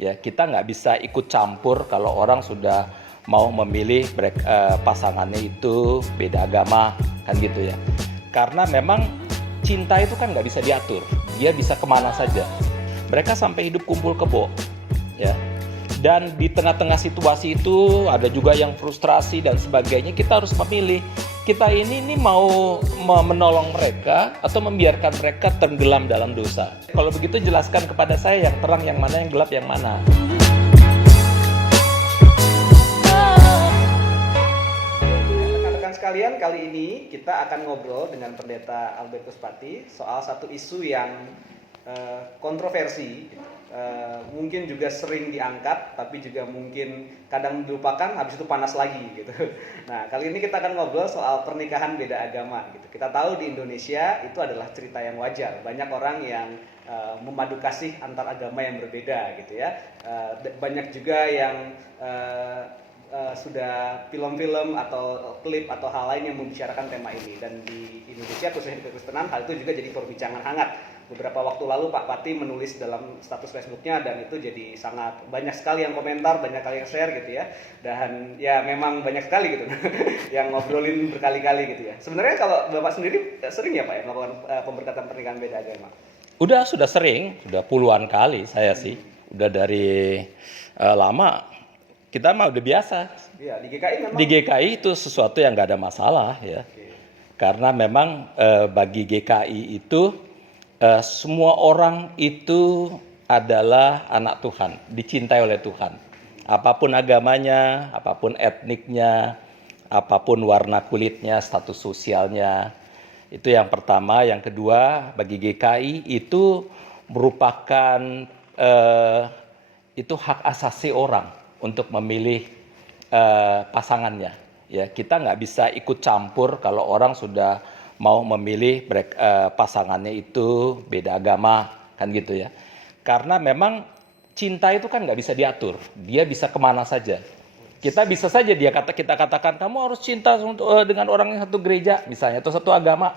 Ya, kita nggak bisa ikut campur kalau orang sudah mau memilih pasangannya itu beda agama, kan gitu ya. Karena memang cinta itu kan nggak bisa diatur, dia bisa kemana saja. Mereka sampai hidup kumpul kebo, ya. Dan di tengah-tengah situasi itu ada juga yang frustrasi dan sebagainya. Kita harus memilih. Kita ini mau menolong mereka atau membiarkan mereka tenggelam dalam dosa. Kalau begitu jelaskan kepada saya yang terang yang mana, yang gelap yang mana. Rekan-rekan sekalian, kali ini kita akan ngobrol dengan Pendeta Albertus Pati soal satu isu yang kontroversi, mungkin juga sering diangkat, tapi juga mungkin kadang dilupakan, habis itu panas lagi gitu. Nah, kali ini kita akan ngobrol soal pernikahan beda agama gitu. Kita tahu di Indonesia itu adalah cerita yang wajar. Banyak orang yang memadu kasih antar agama yang berbeda gitu ya. Banyak juga yang sudah film-film atau klip atau hal lain yang membicarakan tema ini, dan di Indonesia khususnya di kekristenan hal itu juga jadi perbincangan hangat. Beberapa waktu lalu Pak Pati menulis dalam status Facebooknya, dan itu jadi sangat banyak sekali yang komentar, banyak kali yang share gitu ya, dan ya memang banyak sekali gitu yang ngobrolin berkali-kali gitu ya. Sebenarnya kalau Bapak sendiri sering ya Pak ya melakukan pemberkatan pernikahan beda agama? Sudah sering, sudah puluhan kali saya sih, udah dari lama. Kita mah udah biasa. Iya, di GKI memang. Di GKI itu sesuatu yang nggak ada masalah ya. Oke. Karena memang bagi GKI itu semua orang itu adalah anak Tuhan, dicintai oleh Tuhan. Apapun agamanya, apapun etniknya, apapun warna kulitnya, status sosialnya. Itu yang pertama. Yang kedua, bagi GKI itu merupakan itu hak asasi orang untuk memilih pasangannya. Ya, kita nggak bisa ikut campur kalau orang sudah mau memilih pasangannya itu beda agama, kan gitu ya. Karena memang cinta itu kan nggak bisa diatur, dia bisa kemana saja. Kita bisa saja kita katakan kamu harus cinta dengan orang yang satu gereja misalnya atau satu agama.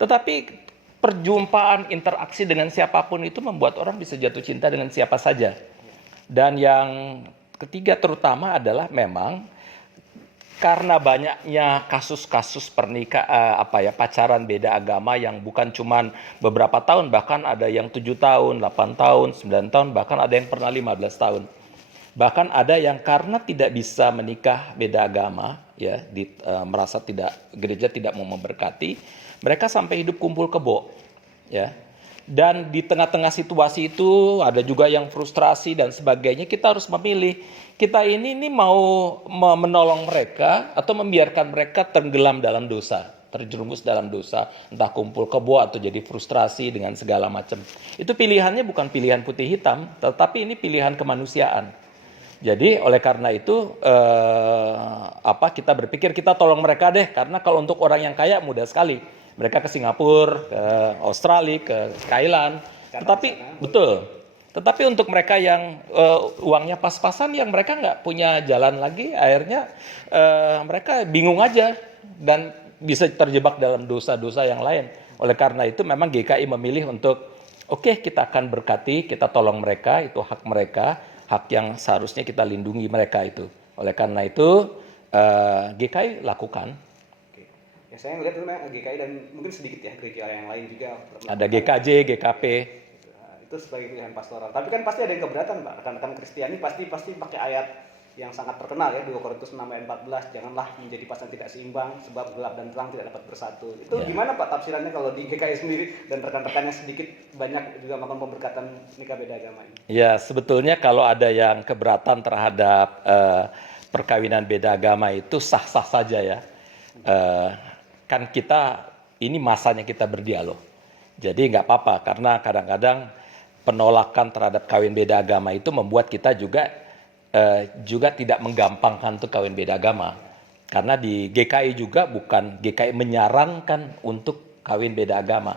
Tetapi perjumpaan interaksi dengan siapapun itu membuat orang bisa jatuh cinta dengan siapa saja. Dan yang ketiga terutama adalah memang karena banyaknya kasus-kasus pacaran beda agama yang bukan cuman beberapa tahun, bahkan ada yang 7 tahun, 8 tahun, 9 tahun, bahkan ada yang pernah 15 tahun. Bahkan ada yang karena tidak bisa menikah beda agama, ya, merasa gereja tidak mau memberkati, mereka sampai hidup kumpul kebo, ya. Dan di tengah-tengah situasi itu ada juga yang frustrasi dan sebagainya. Kita harus memilih. Kita ini mau menolong mereka atau membiarkan mereka tenggelam dalam dosa, terjerumus dalam dosa, entah kumpul kebo atau jadi frustrasi dengan segala macam. Itu pilihannya bukan pilihan putih hitam, tetapi ini pilihan kemanusiaan. Jadi oleh karena itu kita berpikir kita tolong mereka deh, karena kalau untuk orang yang kaya mudah sekali. Mereka ke Singapura, ke Australia, ke Thailand. Tetapi untuk mereka yang uangnya pas-pasan, yang mereka nggak punya jalan lagi, akhirnya mereka bingung aja dan bisa terjebak dalam dosa-dosa yang lain. Oleh karena itu memang GKI memilih untuk kita akan berkati, kita tolong mereka, itu hak mereka, hak yang seharusnya kita lindungi mereka itu. Oleh karena itu GKI lakukan. Ya, saya ngelihat itu GKI dan mungkin sedikit ya gereja yang lain juga. Ada GKJ, GKP. Itu sebagai pilihan pastoral. Tapi kan pasti ada yang keberatan, Pak. Rekan-rekan Kristiani pasti pakai ayat yang sangat terkenal ya, 2 Korintus 6 ayat 14, janganlah menjadi pasangan tidak seimbang sebab gelap dan terang tidak dapat bersatu. Itu gimana Pak tafsirannya kalau di GKI sendiri dan rekan-rekannya sedikit banyak juga melakukan pemberkatan nikah beda agama ini? Ya, sebetulnya kalau ada yang keberatan terhadap perkawinan beda agama itu sah-sah saja ya. Kan kita ini masanya kita berdialog, jadi nggak apa-apa, karena kadang-kadang penolakan terhadap kawin beda agama itu membuat kita juga tidak menggampangkan untuk kawin beda agama, karena di GKI juga bukan GKI menyarankan untuk kawin beda agama,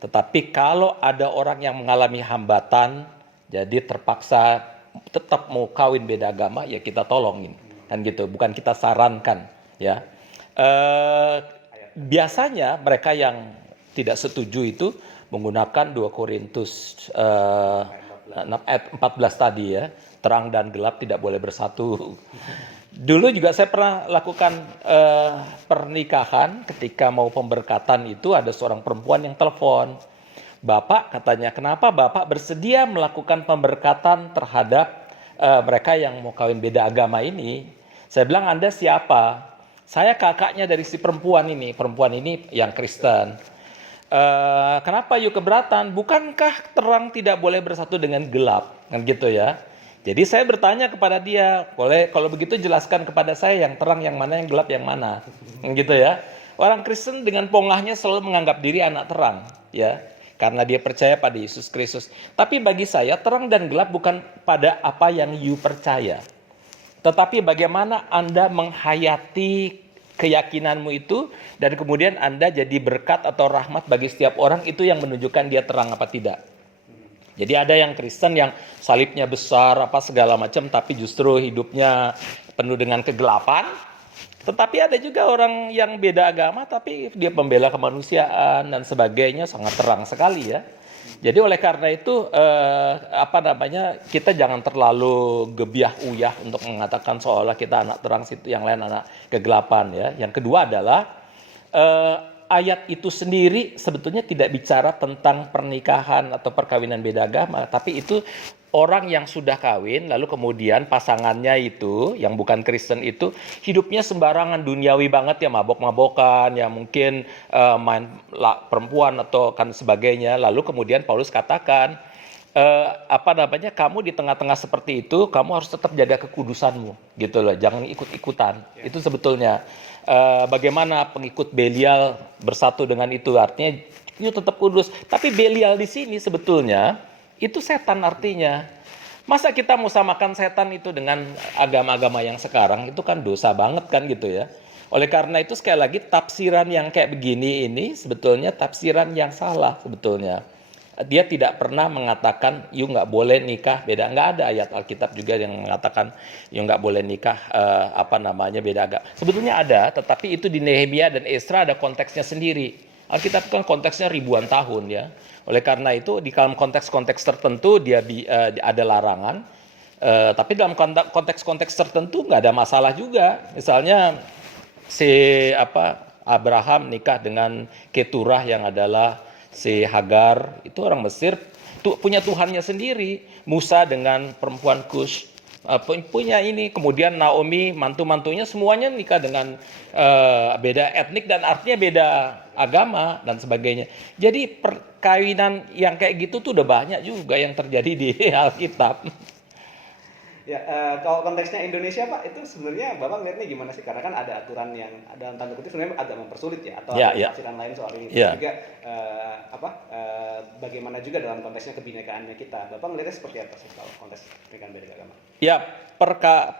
tetapi kalau ada orang yang mengalami hambatan, jadi terpaksa tetap mau kawin beda agama, ya kita tolongin, kan gitu, bukan kita sarankan, ya. Biasanya mereka yang tidak setuju itu menggunakan 2 Korintus ayat 14 tadi ya, terang dan gelap tidak boleh bersatu. Dulu juga saya pernah lakukan pernikahan, ketika mau pemberkatan itu ada seorang perempuan yang telepon. Bapak katanya, kenapa Bapak bersedia melakukan pemberkatan terhadap mereka yang mau kawin beda agama ini? Saya bilang, Anda siapa? Saya kakaknya dari si perempuan ini yang Kristen. Kenapa you keberatan? Bukankah terang tidak boleh bersatu dengan gelap? Kan gitu ya. Jadi saya bertanya kepada dia, boleh kalau begitu jelaskan kepada saya yang terang yang mana, yang gelap yang mana, gitu ya. Orang Kristen dengan pongahnya selalu menganggap diri anak terang, ya, karena dia percaya pada Yesus Kristus. Tapi bagi saya terang dan gelap bukan pada apa yang you percaya, tetapi bagaimana Anda menghayati keyakinanmu itu dan kemudian Anda jadi berkat atau rahmat bagi setiap orang, itu yang menunjukkan dia terang apa tidak. Jadi ada yang Kristen yang salibnya besar apa segala macam tapi justru hidupnya penuh dengan kegelapan. Tetapi ada juga orang yang beda agama tapi dia pembela kemanusiaan dan sebagainya, sangat terang sekali ya. Jadi oleh karena itu kita jangan terlalu gebiah uyah untuk mengatakan seolah kita anak terang, situ yang lain anak kegelapan ya. Yang kedua adalah ayat itu sendiri sebetulnya tidak bicara tentang pernikahan atau perkawinan beda agama, tapi itu orang yang sudah kawin lalu kemudian pasangannya itu yang bukan Kristen itu hidupnya sembarangan, duniawi banget ya, mabok-mabokan ya, mungkin main perempuan atau kan sebagainya. Lalu kemudian Paulus katakan kamu di tengah-tengah seperti itu kamu harus tetap jaga kekudusanmu gitu loh, jangan ikut-ikutan. Itu sebetulnya bagaimana pengikut Belial bersatu dengan itu, artinya itu tetap kudus. Tapi Belial di sini sebetulnya itu setan artinya. Masa kita mau samakan setan itu dengan agama-agama yang sekarang, itu kan dosa banget kan gitu ya. Oleh karena itu sekali lagi tafsiran yang kayak begini ini sebetulnya tafsiran yang salah sebetulnya. Dia tidak pernah mengatakan you nggak boleh nikah beda, nggak ada ayat Alkitab juga yang mengatakan you nggak boleh nikah beda agama. Sebetulnya ada, tetapi itu di Nehemia dan Esra ada konteksnya sendiri. Alkitab kan konteksnya ribuan tahun ya. Oleh karena itu di dalam konteks-konteks tertentu dia ada larangan, tapi dalam konteks-konteks tertentu nggak ada masalah juga. Misalnya Abraham nikah dengan Keturah yang adalah si Hagar, itu orang Mesir, punya Tuhannya sendiri. Musa dengan perempuan Kush, punya ini. Kemudian Naomi, mantu-mantunya semuanya nikah dengan beda etnik dan artinya beda agama dan sebagainya. Jadi perkawinan yang kayak gitu tuh udah banyak juga yang terjadi di Alkitab. Ya, kalau konteksnya Indonesia Pak, itu sebenarnya Bapak ngeliatnya gimana sih? Karena kan ada aturan yang dalam tanda kutip sebenarnya agak mempersulit ya, atau ada tafsiran lain soal ini. Juga bagaimana juga dalam konteksnya kebinekaannya kita. Bapak ngeliatnya seperti apa sih kalau konteks pernikahan beda agama? Ya,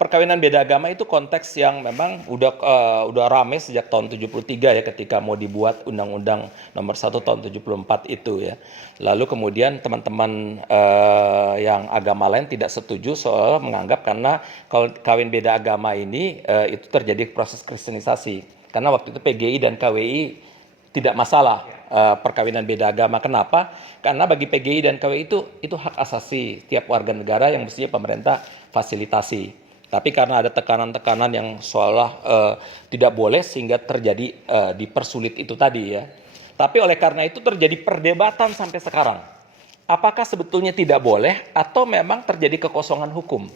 perkawinan beda agama itu konteks yang memang udah rame sejak tahun 73 ya, ketika mau dibuat Undang-Undang Nomor 1 tahun 74 itu ya. Lalu kemudian teman-teman yang agama lain tidak setuju soal menganggap karena kalau kawin beda agama ini itu terjadi proses kristenisasi. Karena waktu itu PGI dan KWI tidak masalah perkawinan beda agama. Kenapa? Karena bagi PGI dan KWI itu hak asasi tiap warga negara yang mestinya pemerintah fasilitasi. Tapi karena ada tekanan-tekanan yang seolah tidak boleh sehingga terjadi dipersulit itu tadi ya. Tapi oleh karena itu terjadi perdebatan sampai sekarang. Apakah sebetulnya tidak boleh atau memang terjadi kekosongan hukum?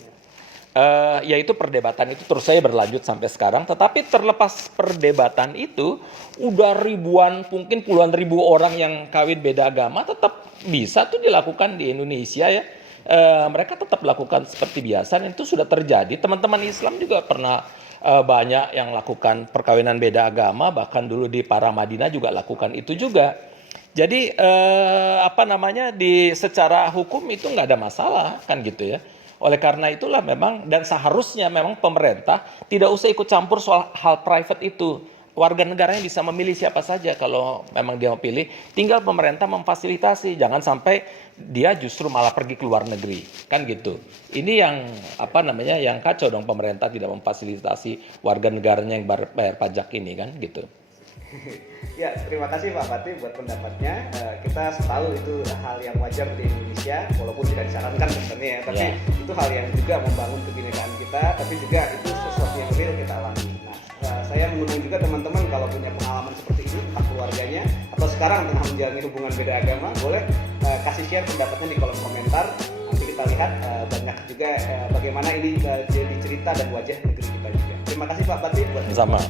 Yaitu perdebatan itu terus saja berlanjut sampai sekarang. Tetapi terlepas perdebatan itu, udah ribuan, mungkin puluhan ribu orang yang kawin beda agama tetap bisa tuh dilakukan di Indonesia ya. Mereka tetap lakukan seperti biasa dan itu sudah terjadi. Teman-teman Islam juga pernah banyak yang lakukan perkawinan beda agama, bahkan dulu di Paramadina juga lakukan itu juga. Jadi secara hukum itu nggak ada masalah kan gitu ya. Oleh karena itulah memang dan seharusnya memang pemerintah tidak usah ikut campur soal hal private itu. Warga negaranya bisa memilih siapa saja kalau memang dia mau pilih. Tinggal pemerintah memfasilitasi, jangan sampai dia justru malah pergi ke luar negeri, kan gitu. Ini yang yang kacau dong, pemerintah tidak memfasilitasi warga negaranya yang bayar pajak ini kan gitu. Ya, terima kasih Pak Fatih buat pendapatnya. Kita tahu itu hal yang wajar di Indonesia, walaupun tidak disarankan sebenarnya ya, tapi itu hal yang juga membangun kebinekaan kita, tapi juga itu sesuatu yang real kita alami. Nah, saya mengundang juga teman-teman kalau punya pengalaman seperti ini, entah keluarganya, atau sekarang tengah menjalani hubungan beda agama, boleh kasih share pendapatnya di kolom komentar. Nanti kita lihat banyak juga bagaimana ini jadi cerita dan wajah negeri kita juga. Terima kasih Pak Fatih buat Sama.